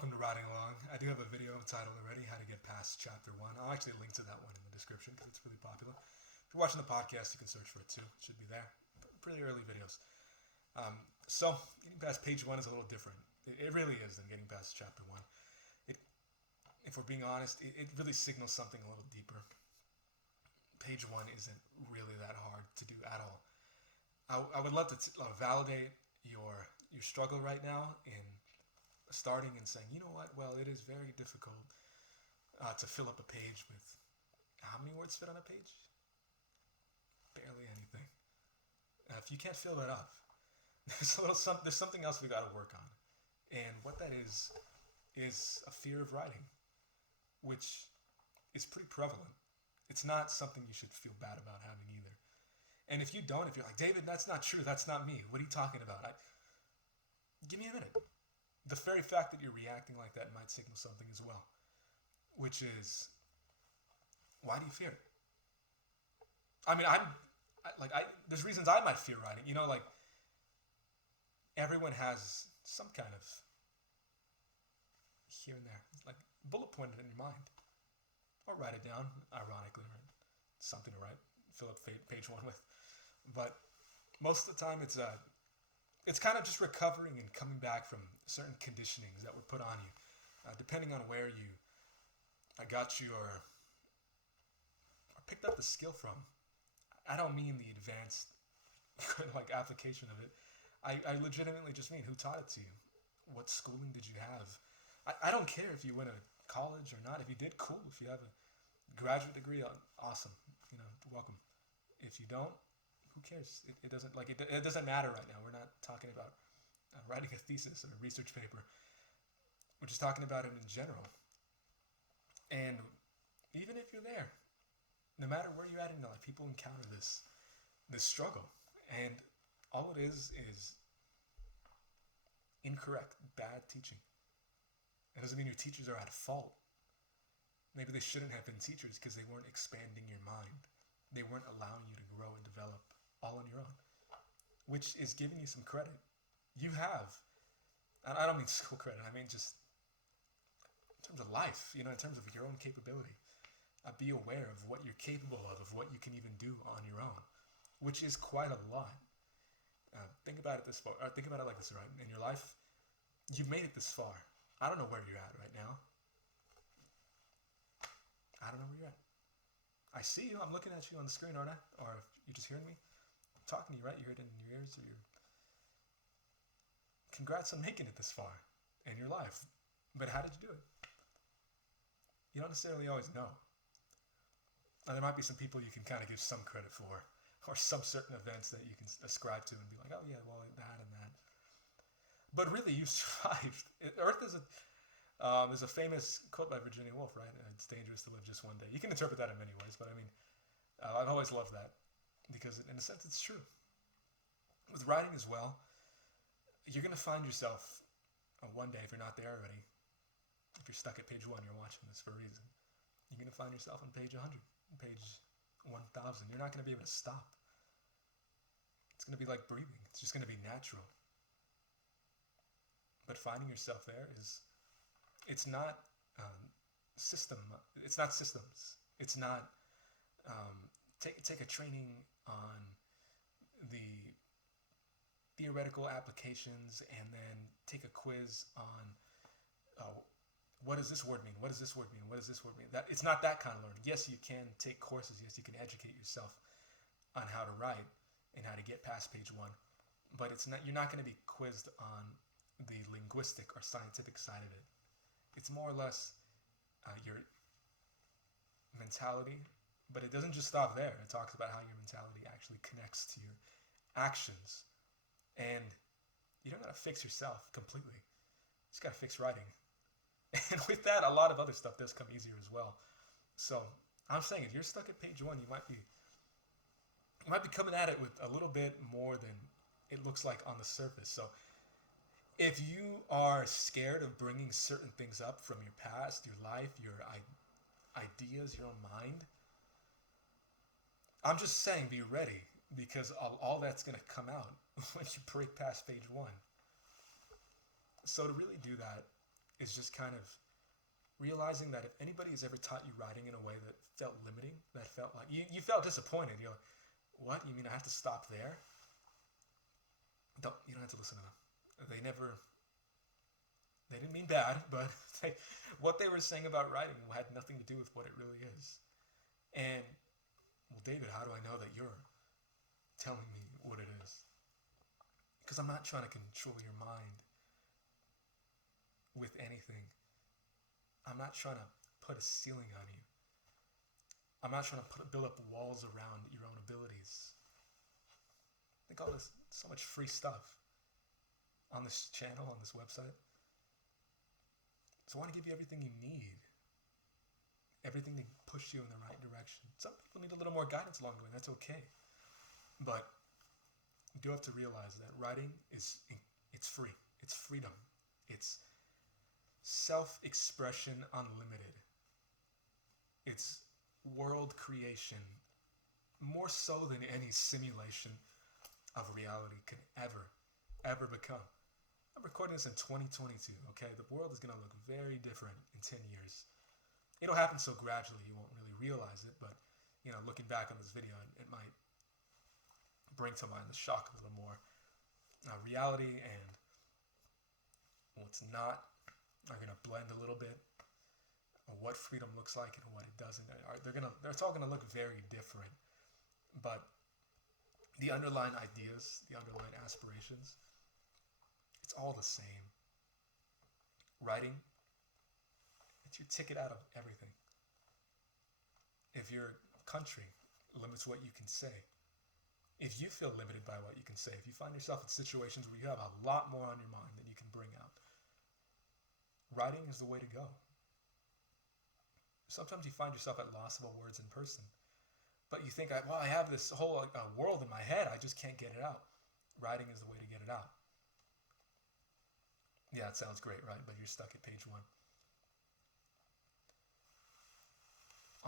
Welcome to Riding Along. I do have a video titled already, How to Get Past Chapter 1. I'll actually link to that one in the description because it's really popular. If you're watching the podcast, you can search for it too. It should be there. Pretty early videos. So, getting past page 1 is a little different. It really is than getting past Chapter 1. If we're being honest, it really signals something a little deeper. Page 1 isn't really that hard to do at all. I would love to validate your struggle right now in starting and saying, you know what, well, it is very difficult to fill up a page with, how many words fit on a page? Barely anything. If you can't fill that up, there's something else we got to work on. And what that is a fear of writing, which is pretty prevalent. It's not something you should feel bad about having either. And if you're like, David, that's not true, that's not me, what are you talking about? Give me a minute. The very fact that you're reacting like that might signal something as well, which is, why do you fear it? I mean, there's reasons I might fear writing. You know, like, everyone has some kind of, here and there, like, bullet point it in your mind. Or write it down, ironically, right? Something to write, fill up page 1 with. But most of the time, it's kind of just recovering and coming back from certain conditionings that were put on you, depending on where you got your or picked up the skill from. I don't mean the advanced like application of it. I legitimately just mean who taught it to you. What schooling did you have? I don't care if you went to college or not. If you did, cool. If you have a graduate degree, awesome. You know, welcome. If you don't, who cares? It doesn't it doesn't matter right now. We're not talking about writing a thesis or a research paper. We're just talking about it in general. And even if you're there, no matter where you're at in life, people encounter this struggle, and all it is incorrect, bad teaching. It doesn't mean your teachers are at fault. Maybe they shouldn't have been teachers because they weren't expanding your mind. They weren't allowing you to grow and develop all on your own, which is giving you some credit. You have, and I don't mean school credit, I mean just in terms of life, you know, in terms of your own capability. Be aware of what you're capable of what you can even do on your own, which is quite a lot. Think about it this far, or think about it like this, right? In your life, you've made it this far. I don't know where you're at right now. I don't know where you're at. I see you. I'm looking at you on the screen, aren't I? Or if you're just hearing me, I'm talking to you, right? You heard it in your ears or your... Congrats on making it this far in your life. But how did you do it? You don't necessarily always know. Now, there might be some people you can kind of give some credit for, or some certain events that you can ascribe to and be like, oh yeah, well, that and that. But really, you survived. Earth is there's a famous quote by Virginia Woolf, right? It's dangerous to live just one day. You can interpret that in many ways, but I mean, I've always loved that because in a sense it's true. With writing as well, you're going to find yourself one day, if you're not there already, if you're stuck at page 1, you're watching this for a reason, you're going to find yourself on page 100, page 1000. You're not going to be able to stop. It's going to be like breathing. It's just going to be natural. But finding yourself there it's not it's not systems. It's not take a training on the theoretical applications and then take a quiz on what does this word mean? What does this word mean? What does this word mean? It's not that kind of learning. Yes, you can take courses. Yes, you can educate yourself on how to write and how to get past page 1. But you're not going to be quizzed on the linguistic or scientific side of it. It's more or less your mentality, but it doesn't just stop there. It talks about how your mentality actually connects to your actions. And you don't got to fix yourself completely. You just got to fix writing. And with that, a lot of other stuff does come easier as well. So I'm saying if you're stuck at page 1, you might be coming at it with a little bit more than it looks like on the surface. So if you are scared of bringing certain things up from your past, your life, your ideas, your own mind, I'm just saying be ready because all that's going to come out when you break past page 1. So to really do that, is just kind of realizing that if anybody has ever taught you writing in a way that felt limiting, that felt like you felt disappointed. You're like, what? You mean I have to stop there? You don't have to listen to them. They didn't mean bad, but what they were saying about writing had nothing to do with what it really is. And, well, David, how do I know that you're telling me what it is? Because I'm not trying to control your mind with anything. I'm not trying to put a ceiling on you. I'm not trying to build up walls around your own abilities. I think all this, so much free stuff on this channel, on this website. So I want to give you everything you need. Everything to push you in the right direction. Some people need a little more guidance along the way. That's okay. But you do have to realize that writing it's free. It's freedom. It's self-expression unlimited. It's world creation, more so than any simulation of reality can ever become. I'm recording this in 2022, okay? The world is going to look very different in 10 years. It'll happen so gradually you won't really realize it, but, looking back on this video, it might bring to mind the shock a little more. Reality and what's not are going to blend a little bit. What freedom looks like and what it doesn't. It's all going to look very different. But the underlying ideas, the underlying aspirations, it's all the same. Writing, it's your ticket out of everything. If your country limits what you can say, if you feel limited by what you can say, if you find yourself in situations where you have a lot more on your mind than you can bring out, writing is the way to go. Sometimes you find yourself at loss of words in person, but you think, I have this whole world in my head, I just can't get it out. Writing is the way to get it out. Yeah, it sounds great, right? But you're stuck at page 1.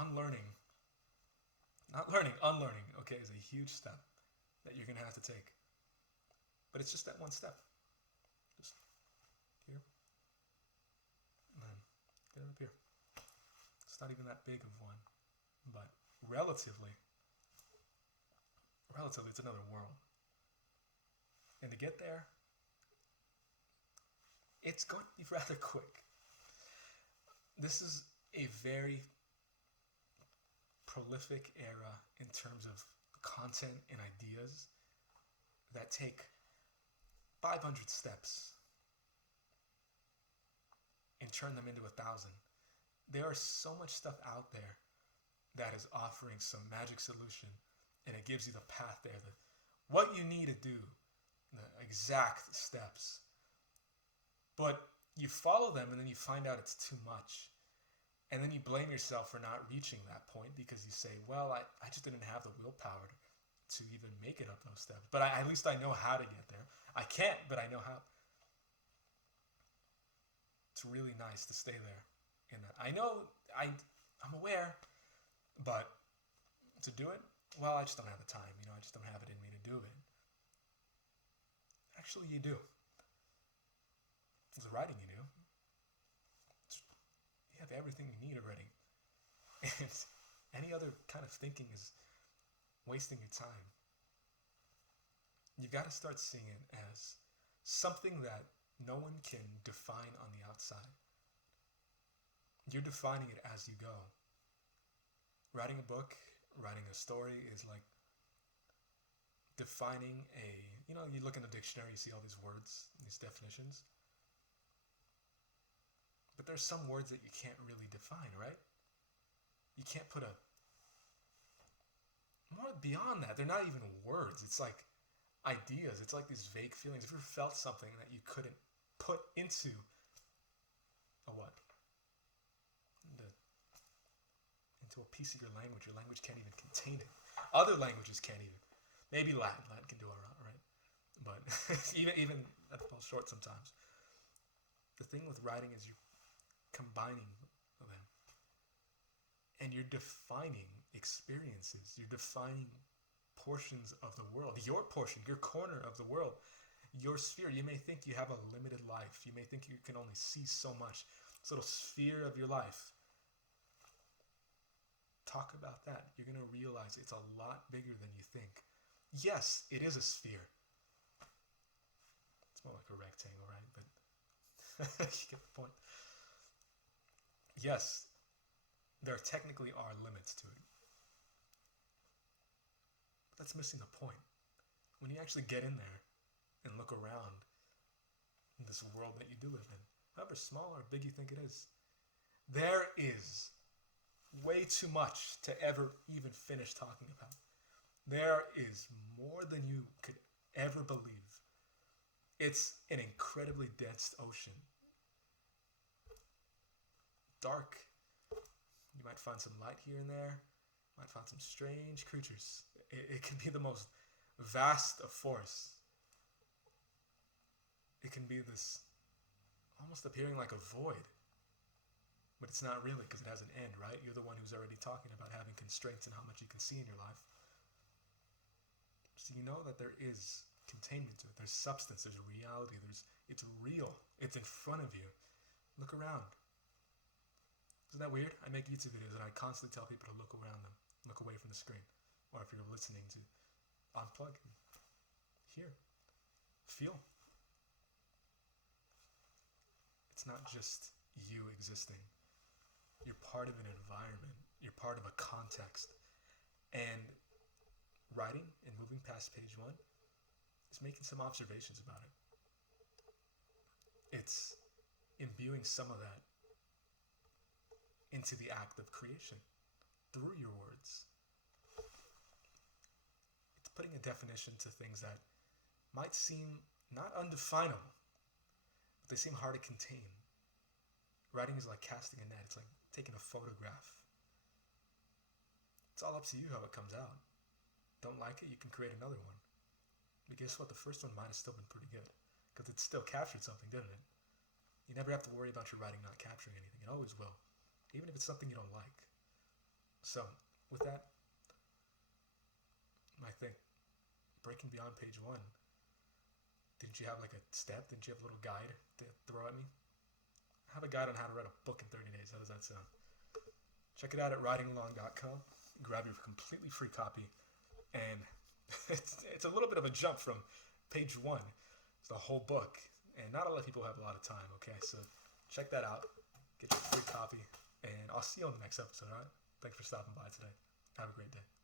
Unlearning, okay, is a huge step that you're going to have to take. But it's just that one step. Just here, and then get it up here. It's not even that big of one, but relatively, it's another world. And to get there, it's going to be rather quick. This is a very prolific era in terms of content and ideas that take 500 steps and turn them into 1,000. There are so much stuff out there that is offering some magic solution, and it gives you the path there, what you need to do, the exact steps. But you follow them and then you find out it's too much. And then you blame yourself for not reaching that point because you say, well, I just didn't have the willpower to even make it up those steps. But at least I know how to get there. I can't, but I know how. It's really nice to stay there in that. I know, I'm aware, but to do it, well, I just don't have the time. I just don't have it in me to do it. Actually, you do. It's the writing you do. You have everything you need already. And any other kind of thinking is wasting your time. You've got to start seeing it as something that no one can define on the outside. You're defining it as you go. Writing a book, writing a story is like defining you look in the dictionary, you see all these words, these definitions. But there's some words that you can't really define, right? You can't put more beyond that. They're not even words. It's like ideas. It's like these vague feelings. Have you ever felt something that you couldn't put into a what? Into a piece of your language. Your language can't even contain it. Other languages can't even. Maybe Latin. Latin can do it right? But even that falls short sometimes. The thing with writing is you're combining them. And you're defining experiences. You're defining portions of the world. Your portion, your corner of the world. your sphere. You may think you have a limited life. You may think you can only see so much. This little sphere of your life. Talk about that. You're going to realize it's a lot bigger than you think. Yes, it is a sphere. It's more like a rectangle, right? But you get the point. Yes, there technically are limits to it. But that's missing the point. When you actually get in there and look around in this world that you do live in, however small or big you think it is, there is way too much to ever even finish talking about. There is more than you could ever believe. It's an incredibly dense ocean. Dark. You might find some light here and there. You might find some strange creatures. It can be the most vast of forests. It can be this almost appearing like a void. But it's not really, because it has an end, right? You're the one who's already talking about having constraints and how much you can see in your life. So you know that there is containment to it. There's substance, there's reality, it's real. It's in front of you. Look around. Isn't that weird? I make YouTube videos and I constantly tell people to look around them. Look away from the screen. Or if you're listening, to unplug and hear. Feel. It's not just you existing. You're part of an environment. You're part of a context. And writing and moving past page 1 is making some observations about it. It's imbuing some of that into the act of creation through your words. It's putting a definition to things that might seem not undefinable, but they seem hard to contain. Writing is like casting a net. It's like taking a photograph. It's all up to you how it comes out. Don't like it, you can create another one. But guess what? The first one might have still been pretty good, because it still captured something, didn't it? You never have to worry about your writing not capturing anything. It always will, even if it's something you don't like. So, with that, I think, breaking beyond page 1, didn't you have like a step? Didn't you have a little guide to throw at me? I have a guide on how to write a book in 30 days. How does that sound? Check it out at writingalong.com. Grab your completely free copy. And it's a little bit of a jump from page 1. It's the whole book. And not a lot of people have a lot of time, okay? So check that out. Get your free copy. And I'll see you on the next episode, all right? Thanks for stopping by today. Have a great day.